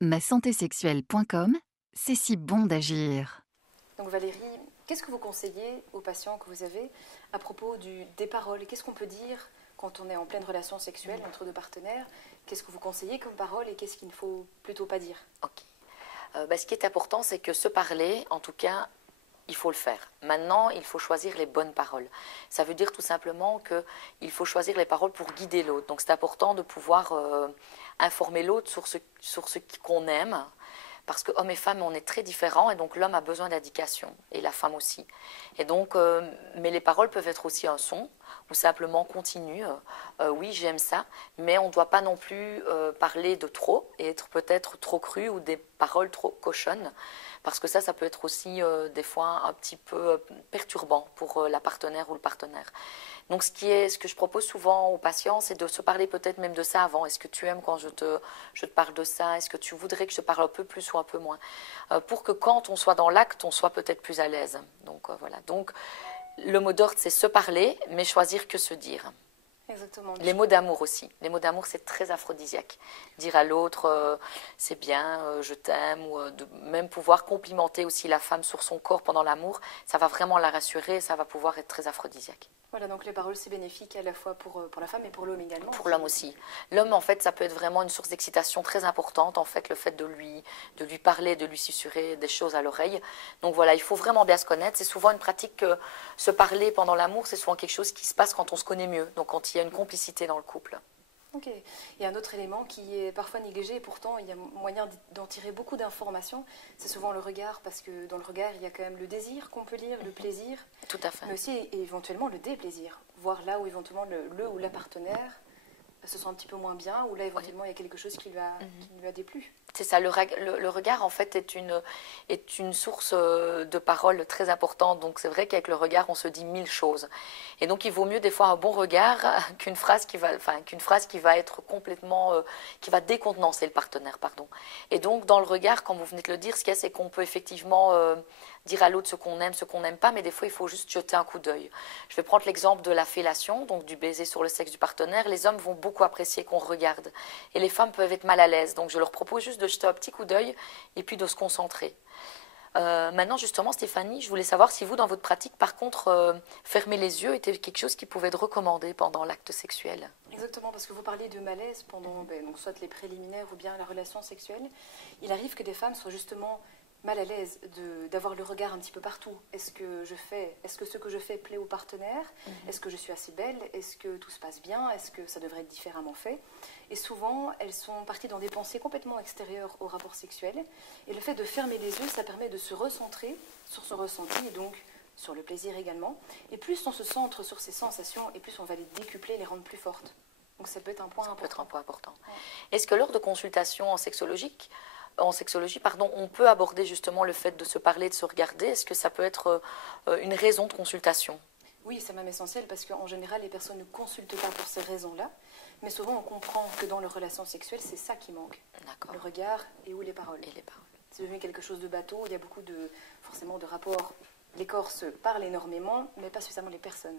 Masantésexuelle.com, c'est si bon d'agir. Donc Valérie, qu'est-ce que vous conseillez aux patients que vous avez à propos des paroles? Qu'est-ce qu'on peut dire quand on est en pleine relation sexuelle entre deux partenaires? Qu'est-ce que vous conseillez comme parole et qu'est-ce qu'il ne faut plutôt pas dire? Ok. Ce qui est important, c'est que se parler, en tout cas, il faut le faire. Maintenant, il faut choisir les bonnes paroles. Ça veut dire tout simplement qu'il faut choisir les paroles pour guider l'autre. Donc c'est important de pouvoir informer l'autre sur ce qu'on aime. Parce que hommes et femmes, on est très différents et donc l'homme a besoin d'indications et la femme aussi. Et donc, mais les paroles peuvent être aussi un son ou simplement continue. Oui, j'aime ça, mais on ne doit pas non plus parler de trop et être peut-être trop cru ou des paroles trop cochonnes. Parce que ça peut être aussi des fois un petit peu perturbant pour la partenaire ou le partenaire. Donc ce que je propose souvent aux patients, c'est de se parler peut-être même de ça avant. Est-ce que tu aimes quand je te parle de ça? Est-ce que tu voudrais que je te parle un peu plus ou un peu moins? Pour que quand on soit dans l'acte, on soit peut-être plus à l'aise. Donc voilà. Donc le mot d'ordre, c'est se parler, mais choisir que se dire. Exactement. Les mots d'amour aussi. Les mots d'amour, c'est très aphrodisiaque. Dire à l'autre, c'est bien, je t'aime, ou de même pouvoir complimenter aussi la femme sur son corps pendant l'amour, ça va vraiment la rassurer, ça va pouvoir être très aphrodisiaque. Voilà, donc les paroles, c'est bénéfique à la fois pour la femme et pour l'homme également. Pour l'homme aussi. L'homme, en fait, ça peut être vraiment une source d'excitation très importante, en fait, le fait de lui parler, de lui susurrer des choses à l'oreille. Donc voilà, il faut vraiment bien se connaître. C'est souvent une pratique que se parler pendant l'amour, c'est souvent quelque chose qui se passe quand on se connaît mieux, donc quand il y a une complicité dans le couple. Ok. Il y a un autre élément qui est parfois négligé et pourtant il y a moyen d'en tirer beaucoup d'informations. C'est souvent le regard parce que dans le regard il y a quand même le désir qu'on peut lire, le plaisir, Tout à fait. mais aussi éventuellement le déplaisir. Voir là où éventuellement le ou la partenaire se sent un petit peu moins bien ou là éventuellement il y a quelque chose qui lui a déplu. C'est ça, le regard en fait est une source de parole très importante. Donc c'est vrai qu'avec le regard on se dit mille choses. Et donc il vaut mieux des fois un bon regard qu'une phrase qui va être complètement, qui va décontenancer le partenaire, pardon. Et donc dans le regard, comme vous venez de le dire, ce qu'il y a, c'est qu'on peut effectivement dire à l'autre ce qu'on aime, ce qu'on n'aime pas, mais des fois il faut juste jeter un coup d'œil. Je vais prendre l'exemple de la fellation, donc du baiser sur le sexe du partenaire. Les hommes vont beaucoup apprécier qu'on regarde. Et les femmes peuvent être mal à l'aise. Donc je leur propose juste de jeter un petit coup d'œil et puis de se concentrer. Maintenant, justement, Stéphanie, je voulais savoir si vous, dans votre pratique, par contre, fermer les yeux était quelque chose qui pouvait être recommandé pendant l'acte sexuel. Exactement, parce que vous parliez de malaise pendant donc soit les préliminaires ou bien la relation sexuelle. Il arrive que des femmes soient justement mal à l'aise d'avoir le regard un petit peu partout. Est-ce que ce que je fais plaît au partenaire? Est-ce que je suis assez belle? Est-ce que tout se passe bien? Est-ce que ça devrait être différemment fait? Et souvent, elles sont parties dans des pensées complètement extérieures au rapport sexuel. Et le fait de fermer les yeux, ça permet de se recentrer sur son ressenti et donc sur le plaisir également. Et plus on se centre sur ses sensations, et plus on va les décupler, les rendre plus fortes. Donc ça peut être un point Ça important. peut être un point important. Ouais. Est-ce que lors de consultations en sexologie, pardon, on peut aborder justement le fait de se parler, de se regarder? Est-ce que ça peut être une raison de consultation? Oui, c'est même essentiel parce qu'en général, les personnes ne consultent pas pour ces raisons-là. Mais souvent, on comprend que dans leur relation sexuelle, c'est ça qui manque. Le regard et ou les paroles. Et les paroles. C'est devenu quelque chose de bateau. Il y a beaucoup forcément de rapports. Les corps se parlent énormément, mais pas suffisamment les personnes.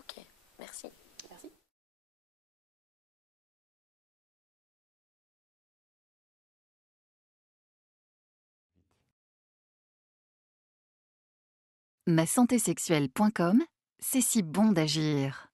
Ok, merci. Merci. Masantésexuelle.com, c'est si bon d'agir.